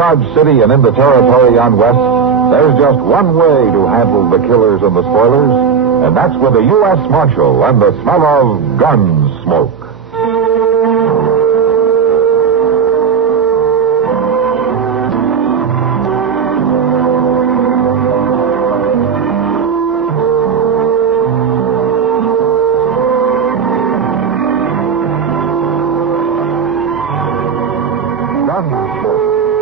Dodge City and into territory on west, there's just one way to handle the killers and the spoilers, and that's with a U.S. Marshal and the smell of Gunsmoke.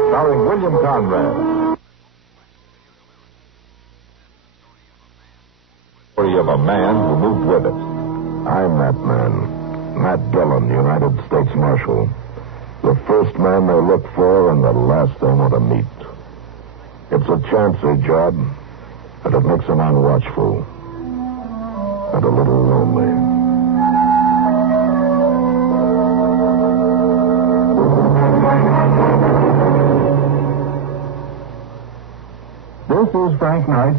Starring William Conrad. Story of a man who moved with it. I'm that man. Matt Dillon, United States Marshal. The first man they look for and the last they want to meet. It's a chancy job, and it makes a man watchful. And a little lonely. This is Frank Knight.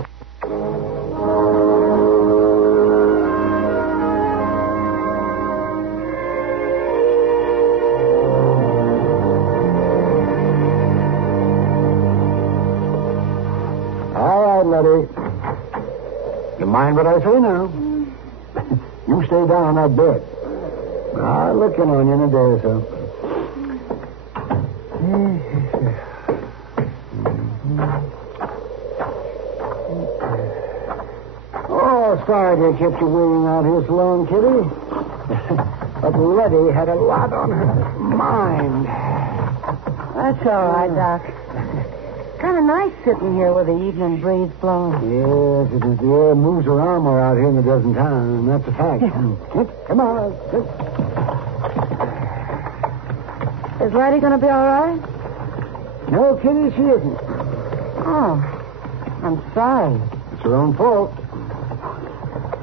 All right, Letty. You mind what I say now? You stay down on that bed. I'll look in on you in a day or so. Sorry to have kept you waiting out here so long, Kitty. But Letty had a lot on her mind. That's all right, Doc. Kind of nice sitting here with the evening breeze blowing. Yes, it is. The air moves around more out here than it does in town, and that's a fact. Come on. Is Letty going to be all right? No, Kitty, she isn't. Oh, I'm sorry. It's her own fault.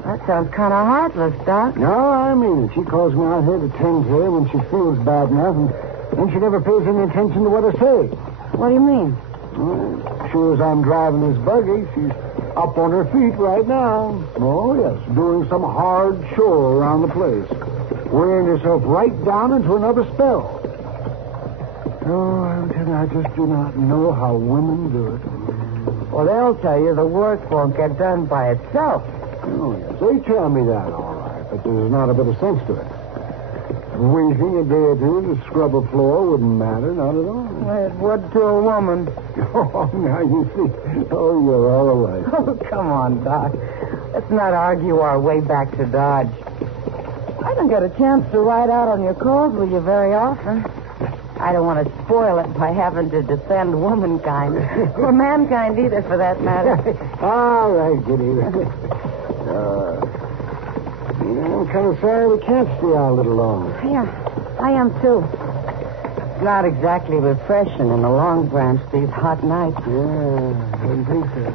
That sounds kind of heartless, Doc. No, I mean it. She calls me out here to tend to her when she feels bad enough, and then she never pays any attention to what I say. What do you mean? Well, sure as I'm driving this buggy, she's up on her feet right now. Oh, yes, doing some hard chore around the place. Wearing herself right down into another spell. Oh, I'm telling you, I just do not know how women do it. Well, they'll tell you the work won't get done by itself. Oh, yes, they tell me that, all right, but there's not a bit of sense to it. Waiting a day or two to scrub a floor wouldn't matter, not at all. It would to a woman. Oh, now you see. Oh, you're all alike. Oh, come on, Doc. Let's not argue our way back to Dodge. I don't get a chance to ride out on your calls with you very often. I don't want to spoil it by having to defend womankind. Or mankind either, for that matter. All right, Kitty. I'm kind of sorry we can't stay out a little longer. Yeah, I am, too. It's not exactly refreshing in the Long Branch these hot nights. Yeah, I didn't think so.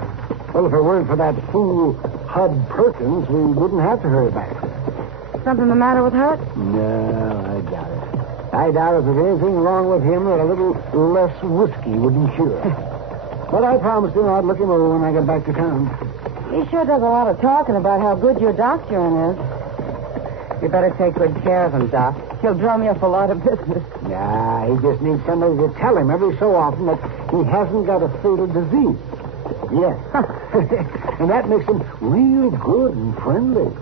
Well, if it weren't for that fool Hud Perkins, we wouldn't have to hurry back. Something the matter with her? No, I doubt it. I doubt if there's anything wrong with him that a little less whiskey wouldn't cure. But I promised him I'd look him over when I get back to town. He sure does a lot of talking about how good your doctoring is. You better take good care of him, Doc. He'll drum you up a lot of business. Nah, he just needs somebody to tell him every so often that he hasn't got a fatal disease. Yes. And that makes him real good and friendly.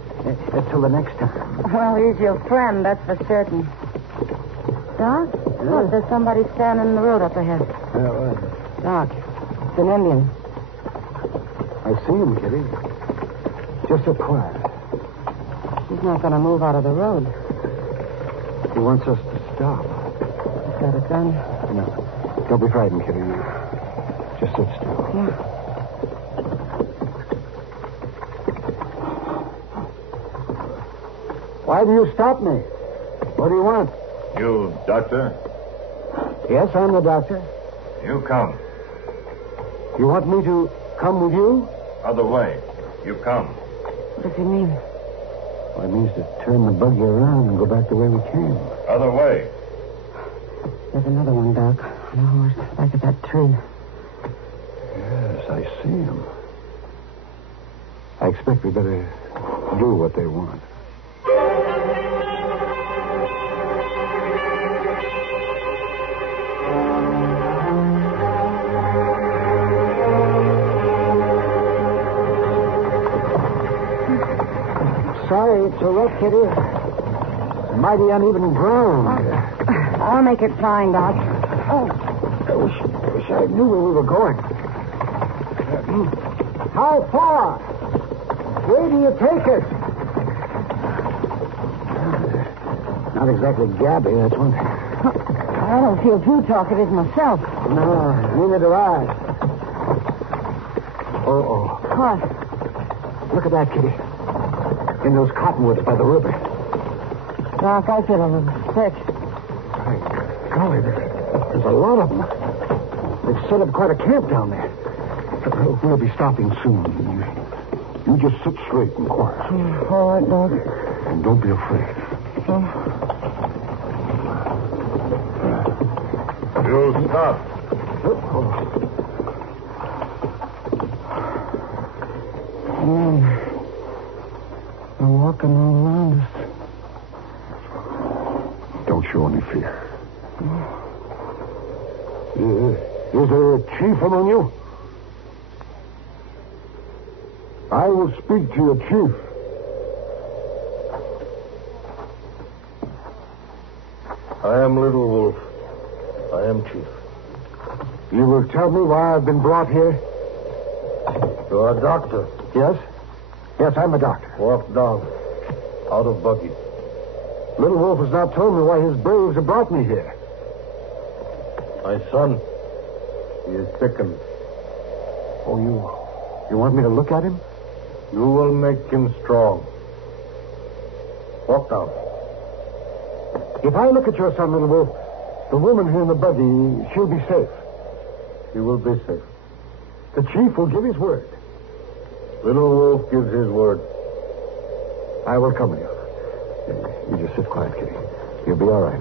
Till the next time. Well, he's your friend, that's for certain. Doc? Look, there's somebody standing in the road up ahead. What? Doc, it's an Indian. I see him, Kitty. Just so quiet. He's not going to move out of the road. He wants us to stop. He's got a gun. No. Don't be frightened, Kitty. Just sit still. Yeah. Why do you stop me? What do you want? You, doctor? Yes, I'm the doctor. You come. You want me to come with you? Other way. You come. What does he mean? Well, it means to turn the buggy around and go back the way we came. Other way. There's another one, Doc, on a horse, back of that tree. Yes, I see him. I expect we better do what they want. Sorry, it's so rough, Kitty. Mighty uneven ground. I'll make it fine, Doc. Oh, I wish I knew where we were going. How far? Where do you take us? Not exactly gabby, that's one thing. I don't feel too talkative myself. No, neither do I. Oh. What? Look at that, Kitty. In those cottonwoods by the river. Doc, I feel a little sick. Golly, there's a lot of them. They've set up quite a camp down there. We'll be stopping soon. You just sit straight and quiet. All right, Doc. And don't be afraid. You stop. They're walking all around us. Don't show any fear. Is there a chief among you? I will speak to your chief. I am Little Wolf. I am chief. You will tell me why I've been brought here? You are a doctor. Yes? Yes, I'm a doctor. Walk down. Out of buggy. Little Wolf has not told me why his braves have brought me here. My son. He is sickened. Oh, you want me to look at him? You will make him strong. Walk down. If I look at your son, Little Wolf, the woman here in the buggy, she'll be safe. He will be safe. The chief will give his word. Little Wolf gives his word. I will come with you. You just sit quiet, Kitty. You'll be all right.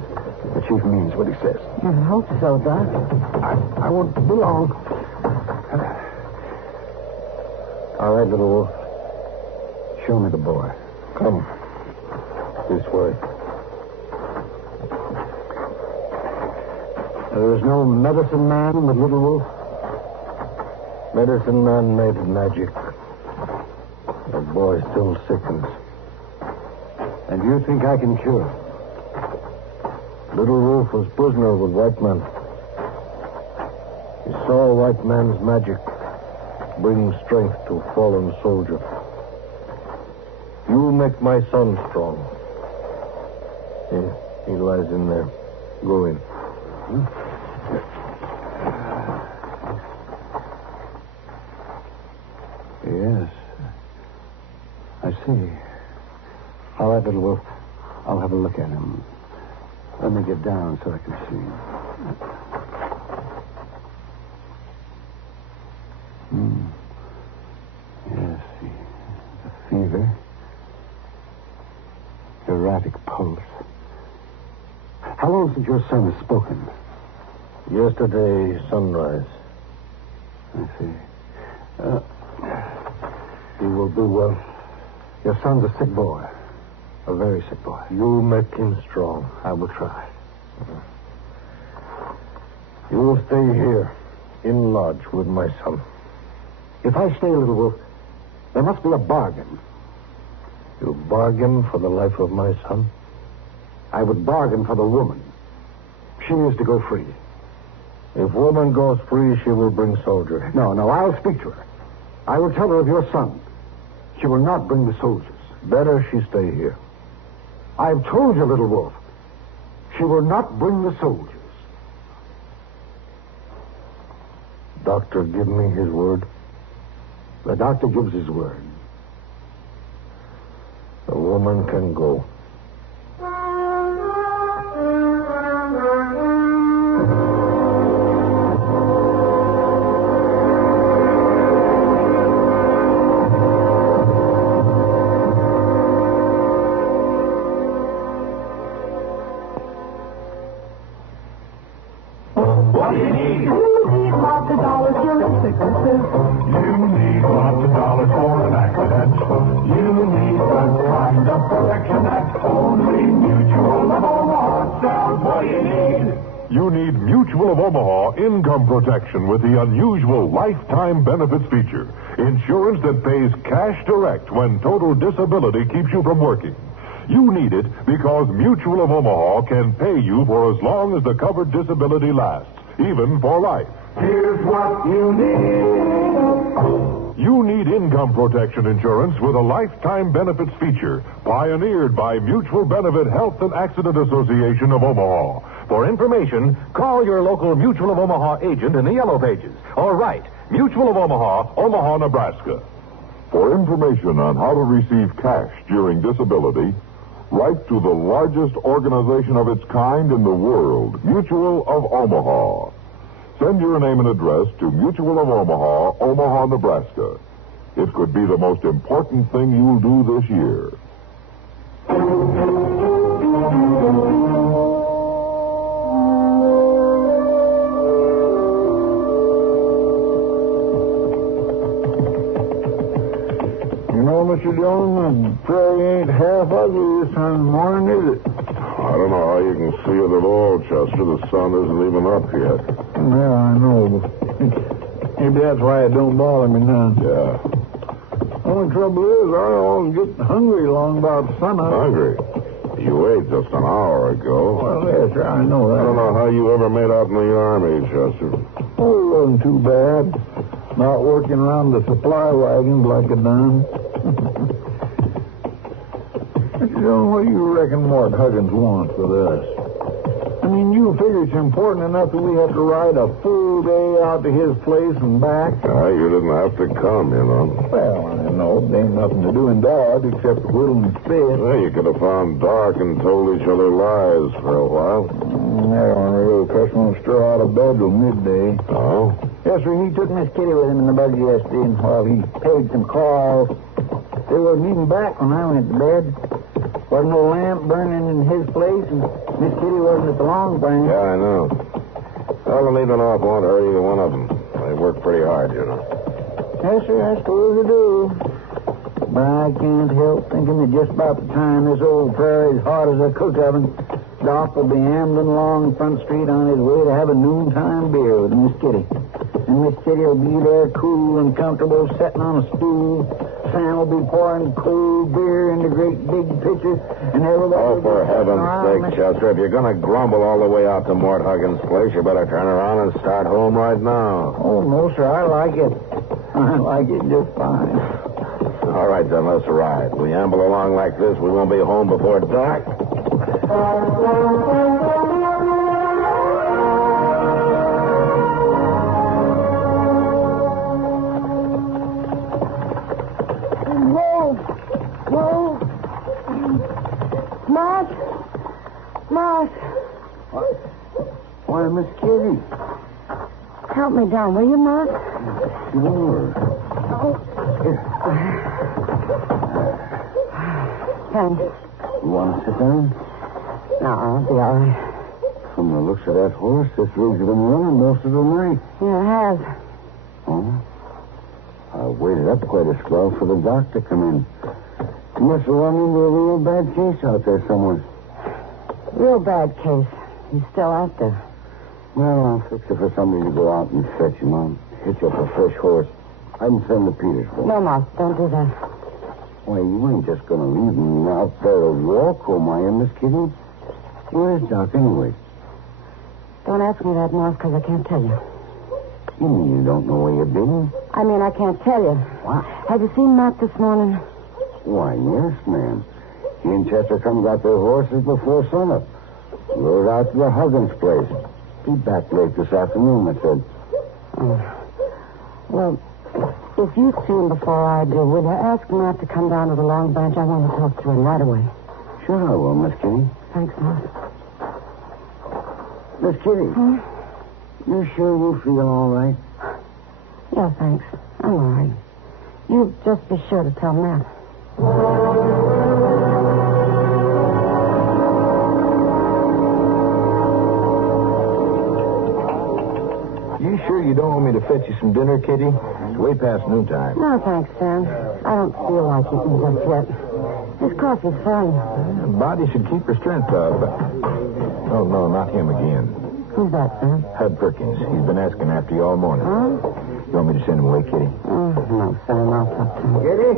The chief means what he says. I hope so, Doc. I won't be long. All right, Little Wolf. Show me the boy. Come. This way. There is no medicine man with Little Wolf? Medicine man made magic. The boy still sickens. And you think I can cure him? Little Wolf was prisoner with white men. He saw white man's magic bring strength to a fallen soldier. You make my son strong. He lies in there. Go in. Yes. I see. All right, Little Wolf. I'll have a look at him. Let me get down so I can see. Yes, the fever. Erratic pulse. How long since your son has spoken? Yesterday, sunrise. I see. He will do well. Your son's a sick boy. A very sick boy. You make him strong. I will try. You will stay here, in lodge, with my son. If I stay, Little Wolf, there must be a bargain. You bargain for the life of my son? I would bargain for the woman. She is to go free. If woman goes free, she will bring soldier. No, I'll speak to her. I will tell her of your son. She will not bring the soldiers. Better she stay here. I've told you, Little Wolf. She will not bring the soldiers. Doctor, give me his word. The doctor gives his word. The woman can go. What do you need? You need lots of dollars for sicknesses. You need lots of dollars for an accident. You need the kind of protection that only Mutual of Omaha sells. What do you need? You need Mutual Mutual of Omaha income protection with the unusual lifetime benefits feature. Insurance that pays cash direct when total disability keeps you from working. You need it because Mutual of Omaha can pay you for as long as the covered disability lasts, even for life. Here's what you need. You need income protection insurance with a lifetime benefits feature, pioneered by Mutual Benefit Health and Accident Association of Omaha. For information, call your local Mutual of Omaha agent in the Yellow Pages, or write Mutual of Omaha, Omaha, Nebraska. For information on how to receive cash during disability, write to the largest organization of its kind in the world, Mutual of Omaha. Send your name and address to Mutual of Omaha, Omaha, Nebraska. It could be the most important thing you'll do this year. You know, Mr. Dillon, the prairie ain't half ugly this Sunday morning, is it? I don't know how you can see it at all, Chester. The sun isn't even up yet. Yeah, I know. Maybe that's why it don't bother me now. Yeah. Only trouble is, I always get hungry long about sunup. Hungry? You ate just an hour ago. Well, yes, sir, I know that. I don't know how you ever made out in the Army, Chester. Oh, it wasn't too bad. Not working around the supply wagons like I done. Mr. Dillon, what do you reckon Mort Huggins wants with us? I mean, you figure it's important enough that we have to ride a full day out to his place and back? You didn't have to come, you know. Well, I know. There ain't nothing to do in Dodge except whittle and spit. Well, you could have found dark and told each other lies for a while. There on a little cuss won't stir out of bed till midday. Oh? Yes, sir, he took Miss Kitty with him in the buggy yesterday, and while he paid some calls, they wasn't even back when I went to bed. Wasn't no lamp burning in his place, and Miss Kitty wasn't at the Long Branch. Yeah, I know. Well, the leaving off won't hurt either one of them. They work pretty hard, you know. Yes, sir, I suppose they do. But I can't help thinking that just about the time this old prairie's hot as a cook oven, Doc will be ambling along Front Street on his way to have a noontime beer with Miss Kitty. And Miss Kitty will be there cool and comfortable, sitting on a stool. Sam will be pouring cold beer into great big pitchers, and everybody... Oh, for heaven's sake, Chester, if you're going to grumble all the way out to Mort Huggins' place, you better turn around and start home right now. Oh, no, sir, I like it. I like it just fine. All right, then, let's ride. We amble along like this, we won't be home before dark. Mark. What? Why, Miss Kitty. Help me down, will you, Mark? Sure. Thanks. You want to sit down? No, I'll be all right. From the looks of that horse, this rig's been running most of the night. Yeah, it has. Oh? I waited up quite a spell for the doc to come in. You must have run into a real bad case out there somewhere. Real bad case. He's still out there. Well, I'll fix it for somebody to go out and fetch him. I'll hitch up a fresh horse. I can send to Petersburg. No, Mark, don't do that. Why, you ain't just going to leave him out there to walk home, are you, Miss Kitty? Where's Doc, anyway? Don't ask me that, Mark, because I can't tell you. You mean you don't know where you've been? I mean, I can't tell you. What? Have you seen Mark this morning? Why, yes, ma'am. He and Chester come got their horses before sunup. Rode out to the Huggins place. Be back late this afternoon, I said. Oh. Well, if you see him before I do, will you ask him not to come down to the Long Branch? I want to talk to him right away. Sure I will, Miss Kitty. Thanks, Mark. Miss Kitty. Hmm? You sure you feel all right? Yeah, thanks. I'm all right. You just be sure to tell Matt. You sure you don't want me to fetch you some dinner, Kitty? It's way past noontime. No, thanks, Sam. I don't feel like eating just yet. This coffee's fine. The body should keep her strength up. Oh, no, not him again. Who's that, Sam? Hud Perkins. He's been asking after you all morning. Huh? You want me to send him away, Kitty? No, Sam, I'll talk to him. Kitty?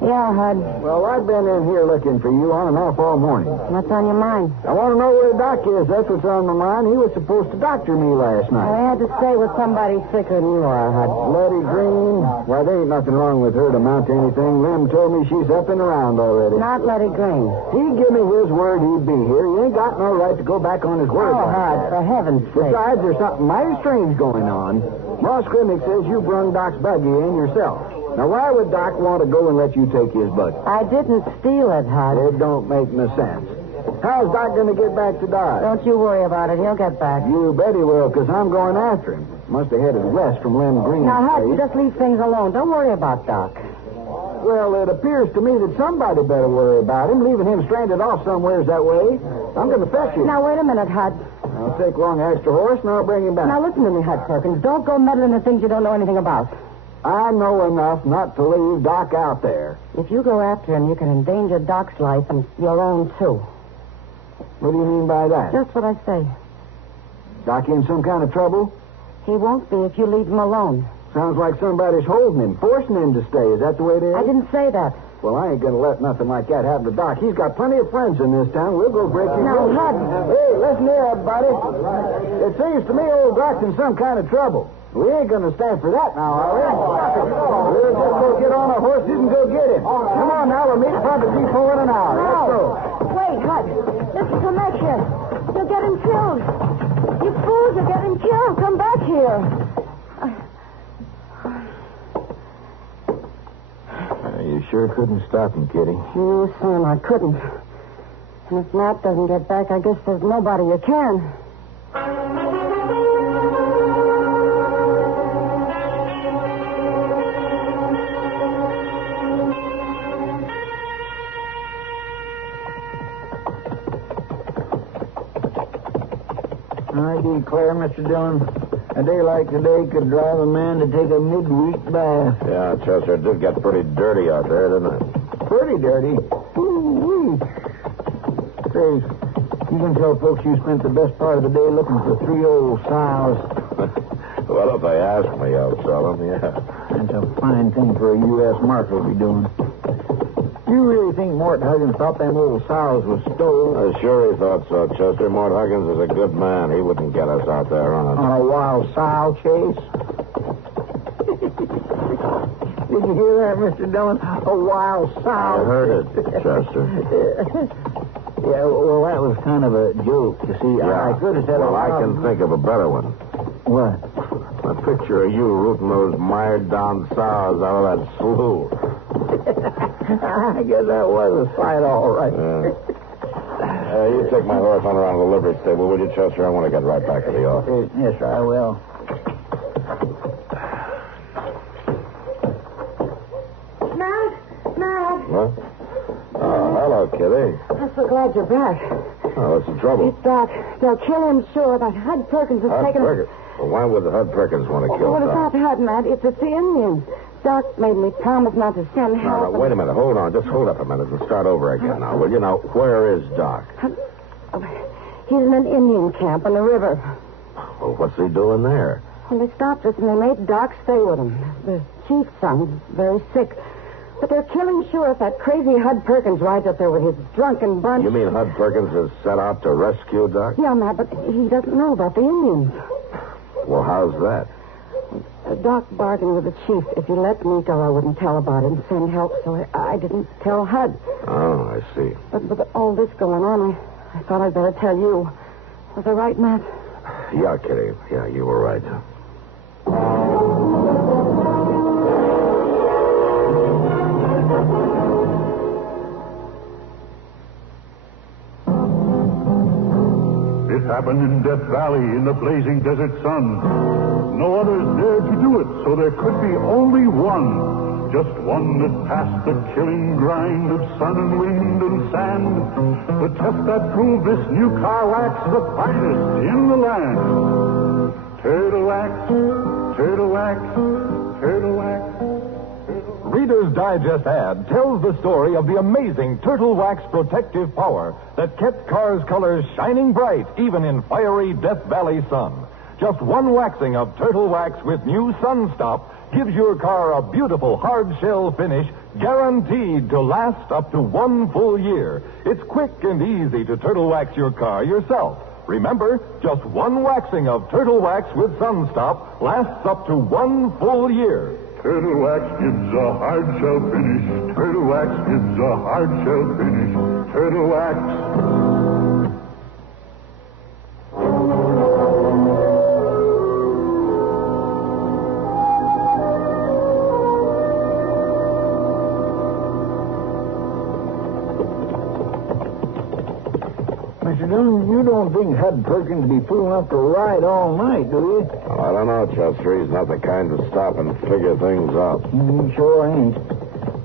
Yeah, Hud. Well, I've been in here looking for you on and off all morning. What's on your mind? I want to know where Doc is. That's what's on my mind. He was supposed to doctor me last night. I had to stay with somebody sicker than you are, Hud. Bloody Green. Why, there ain't nothing wrong with her to amount to anything. Lim told me she's up and around already. Not Letty Green. He give me his word he'd be here. He ain't got no right to go back on his word. Oh, like Hud, that. for heaven's sake. Besides, there's something mighty strange going on. Moss Grimmick says you brung Doc's buggy in yourself. Now, why would Doc want to go and let you take his buggy? I didn't steal it, Hud. It don't make no sense. How's Doc going to get back to Dodge? Don't you worry about it. He'll get back. You bet he will, because I'm going after him. Must have headed west from Lim Green's Now, Hud, you place. just leave things alone. Don't worry about Doc. Well, it appears to me that somebody better worry about him, leaving him stranded off somewheres that way. I'm going to fetch him. Now, wait a minute, Hud. I'll take along an extra horse, and I'll bring him back. Now, listen to me, Hud Perkins. Don't go meddling in things you don't know anything about. I know enough not to leave Doc out there. If you go after him, you can endanger Doc's life and your own, too. What do you mean by that? Just what I say. Doc in some kind of trouble? He won't be if you leave him alone. Sounds like somebody's holding him, forcing him to stay. Is that the way it is? I didn't say that. Well, I ain't going to let nothing like that happen to Doc. He's got plenty of friends in this town. We'll go break him. Now, Hud. Hey, listen here, everybody. It seems to me old Doc's in some kind of trouble. We ain't going to stand for that now, are we? We'll just go get on our horses and go get him. Come on now, we'll meet up at the depot in an hour. Let's go. Wait, Hud. Listen to Mac here. You'll get him killed. You fools, you'll get him killed. Come back here. You sure couldn't stop him, Kitty. You, Sam, I couldn't. And if Matt doesn't get back, I guess there's nobody you can. I declare, Mr. Dillon, a day like today could drive a man to take a midweek bath. Yeah, Chester, it did get pretty dirty out there, didn't it? Pretty dirty. Ooh-wee. Say, you can tell folks you spent the best part of the day looking for 3 old sows. Well, if they ask me, I'll tell them, yeah. That's a fine thing for a U.S. marshal to be doing. You really think Mort Huggins thought them old sows was stole? Sure he thought so, Chester. Mort Huggins is a good man. He wouldn't get us out there on On a wild sow chase? Did you hear that, Mr. Dillon? A wild sow. I heard it, Chester. Yeah, well, that was kind of a joke, you see. Yeah. I could have said well, I can think of a better one. What? A picture of you rooting those mired down sows out of that slough. I guess that was a sight, all right. You take my horse on around to the livery stable, will you, Chester? I want to get right back to the office. Yes, sir, I will. Matt? What? Oh, hello, Kitty. I'm so glad you're back. Oh, what's the trouble? It's Doc. They'll kill him, sure. That Hud Perkins has Hud taken Perkins? Well, why would Hud Perkins want to kill Well, it's Doc? not Hud, Matt. It's the Indians. Doc made me promise not to send help. No, wait a minute. Hold on. Just hold up a minute and start over again now, will you? Now, where is Doc? He's in an Indian camp on the river. Well, what's he doing there? Well, they stopped us and they made Doc stay with them. The chief's son, very sick. But they're killing sure if that crazy Hud Perkins rides up there with his drunken bunch. You mean Hud Perkins is set out to rescue Doc? Yeah, Matt, but he doesn't know about the Indians. Well, how's that? Doc bargained with the chief. If he let me go, I wouldn't tell about it and send help, so I didn't tell Hud. Oh, I see. But with all this going on, I thought I'd better tell you. Was I right, Matt? Yeah, Kitty. Yeah, you were right. It happened in Death Valley in the blazing desert sun. No others dared to do it, so there could be only one. Just one that passed the killing grind of sun and wind and sand. The test that proved this new car wax the finest in the land. Turtle wax, turtle wax, turtle wax. Read Reader's Digest ad tells the story of the amazing Turtle Wax protective power that kept cars' colors shining bright even in fiery Death Valley sun. Just one waxing of Turtle Wax with new Sun Stop gives your car a beautiful hard shell finish guaranteed to last up to 1 full year. It's quick and easy to Turtle Wax your car yourself. Remember, just one waxing of Turtle Wax with Sun Stop lasts up to 1 full year. Turtle Wax gives a hard shell finish. Turtle Wax gives a hard shell finish. Turtle Wax. Mr. Dillon, you don't think Hud Perkins be fool enough to ride all night, do you? Well, I don't know, Chester. He's not the kind to stop and figure things out. He sure ain't.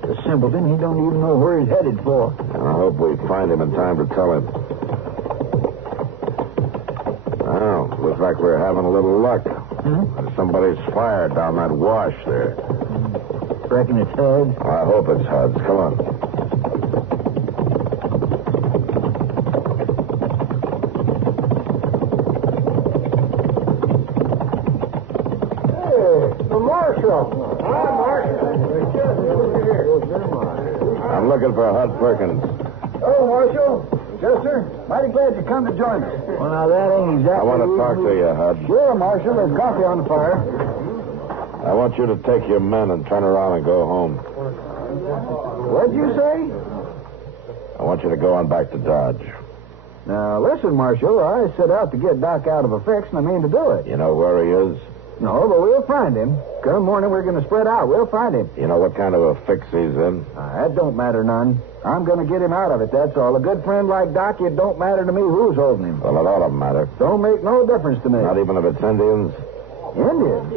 The simpleton, he don't even know where he's headed for. I hope we find him in time to tell him. Well, looks like we're having a little luck. Somebody's fire down that wash there. Reckon it's Hud? I hope it's Hud's. Come on. I'm looking for Hud Perkins. Oh, Marshal. Chester, mighty glad you come to join us. Well, now, that ain't exactly... I want to talk to you, Hud. Sure, Marshal. There's coffee on the fire. I want you to take your men and turn around and go home. What'd you say? I want you to go on back to Dodge. Now, listen, Marshal. I set out to get Doc out of a fix, and I mean to do it. You know where he is? No, but we'll find him. Come morning, we're going to spread out. We'll find him. You know what kind of a fix he's in? That don't matter none. I'm going to get him out of it, that's all. A good friend like Doc, it don't matter to me who's holding him. Well, it ought to matter. Don't make no difference to me. Not even if it's Indians? Indians?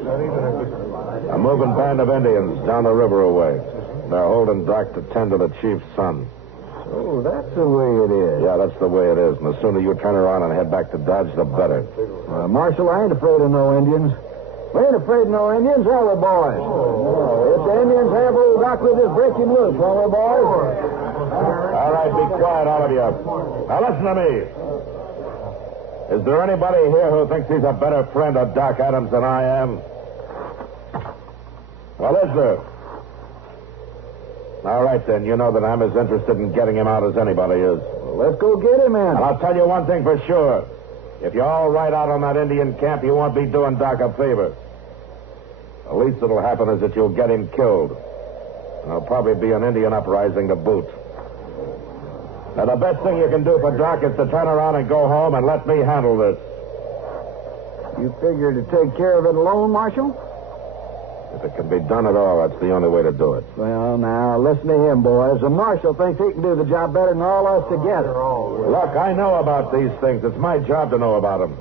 A moving band of Indians down the river away. They're holding Doc to tend to the chief's son. Oh, that's the way it is. Yeah, that's the way it is. And the sooner you turn around and head back to Dodge, the better. Marshal, I ain't afraid of no Indians. We ain't afraid of no Indians, are we, boys? If the Indians have old Doc, we'll just break him loose, won't we, boys? All right, be quiet, all of you. Now, listen to me. Is there anybody here who thinks he's a better friend of Doc Adams than I am? Well, is there? All right, then. You know that I'm as interested in getting him out as anybody is. Well, let's go get him, man. And I'll tell you one thing for sure. If you all ride out on that Indian camp, you won't be doing Doc a favor. The least that'll happen is that you'll get him killed. And there'll probably be an Indian uprising to boot. Now, the best thing you can do for Doc is to turn around and go home and let me handle this. You figure to take care of it alone, Marshal? If it can be done at all, that's the only way to do it. Well, now, listen to him, boys. The Marshal thinks he can do the job better than all us together. Look, I know about these things. It's my job to know about them.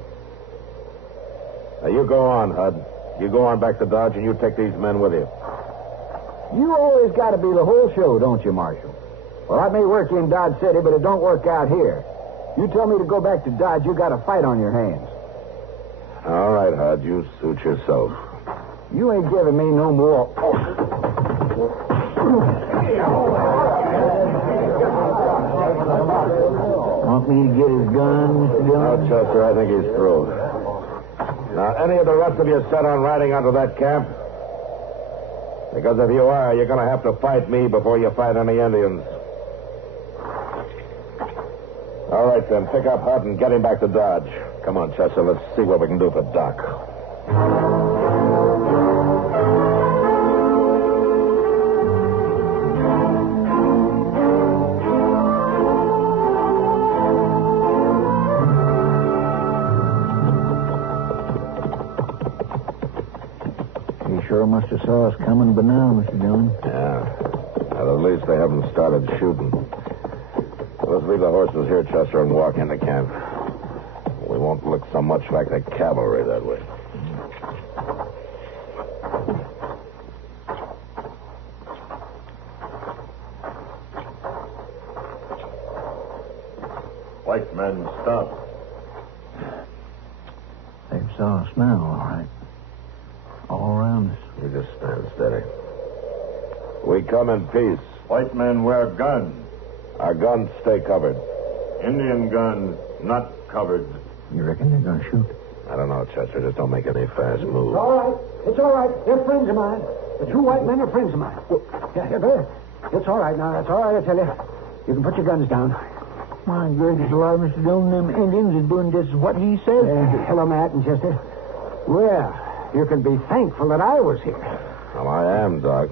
Now, you go on, Hud. You go on back to Dodge, and you take these men with you. You always got to be the whole show, don't you, Marshal? Well, that may work in Dodge City, but it don't work out here. You tell me to go back to Dodge, you got a fight on your hands. All right, Hud. You suit yourself. You ain't giving me no more. Want me to get his gun, Mr. Dillon? No, Chester, I think he's through. Now, any of the rest of you set on riding onto that camp? Because if you are, you're going to have to fight me before you fight any Indians. All right, then. Pick up Hud and get him back to Dodge. Come on, Chester. Let's see what we can do for Doc. Sure must have saw us coming by now, Mr. Dillon. Yeah. Well, at least they haven't started shooting. Let's leave the horses here, Chester, and walk into camp. We won't look so much like the cavalry that way. White men, stop. They saw us now, all right. All around us. You just stand steady. We come in peace. White men wear guns. Our guns stay covered. Indian guns not covered. You reckon they're going to shoot? I don't know, Chester. Just don't make any fast moves. It's all right. It's all right. They're friends of mine. The two white men are friends of mine. Here, Bill. It's all right now. It's all right, I tell you. You can put your guns down. My gracious alive, Mr. Dillon, them Indians are doing just what he says. Hello, Matt and Chester. Well, you can be thankful that I was here. Well, I am, Doc.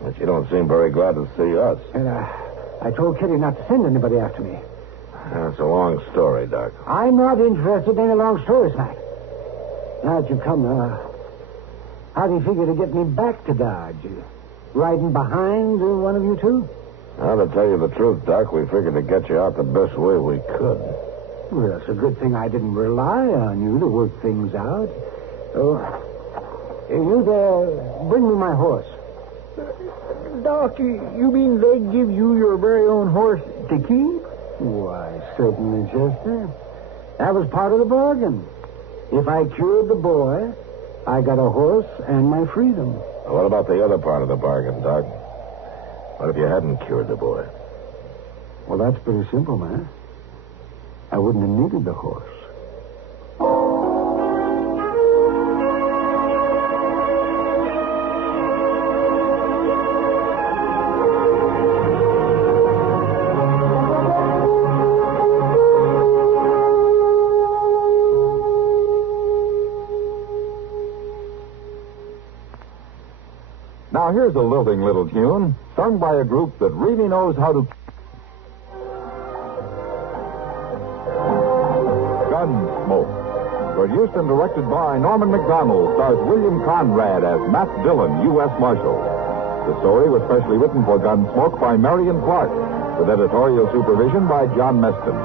But you don't seem very glad to see us. And I told Kitty not to send anybody after me. That's a long story, Doc. I'm not interested in any long stories, Matt. Now that you've come, how do you figure to get me back to Dodge? Riding behind one of you two? Now, to tell you the truth, Doc, we figured to get you out the best way we could. Well, it's a good thing I didn't rely on you to work things out. Oh, you there, bring me my horse. Doc, you mean they give you your very own horse to keep? Why, certainly, Chester. That was part of the bargain. If I cured the boy, I got a horse and my freedom. What about the other part of the bargain, Doc? What if you hadn't cured the boy? Well, that's pretty simple, man. I wouldn't have needed the horse. Now, here's a lilting little tune sung by a group that really knows how to... Gunsmoke. Produced and directed by Norman Macdonnell, stars William Conrad as Matt Dillon, U.S. Marshal. The story was specially written for Gunsmoke by Marion Clark, with editorial supervision by John Meston.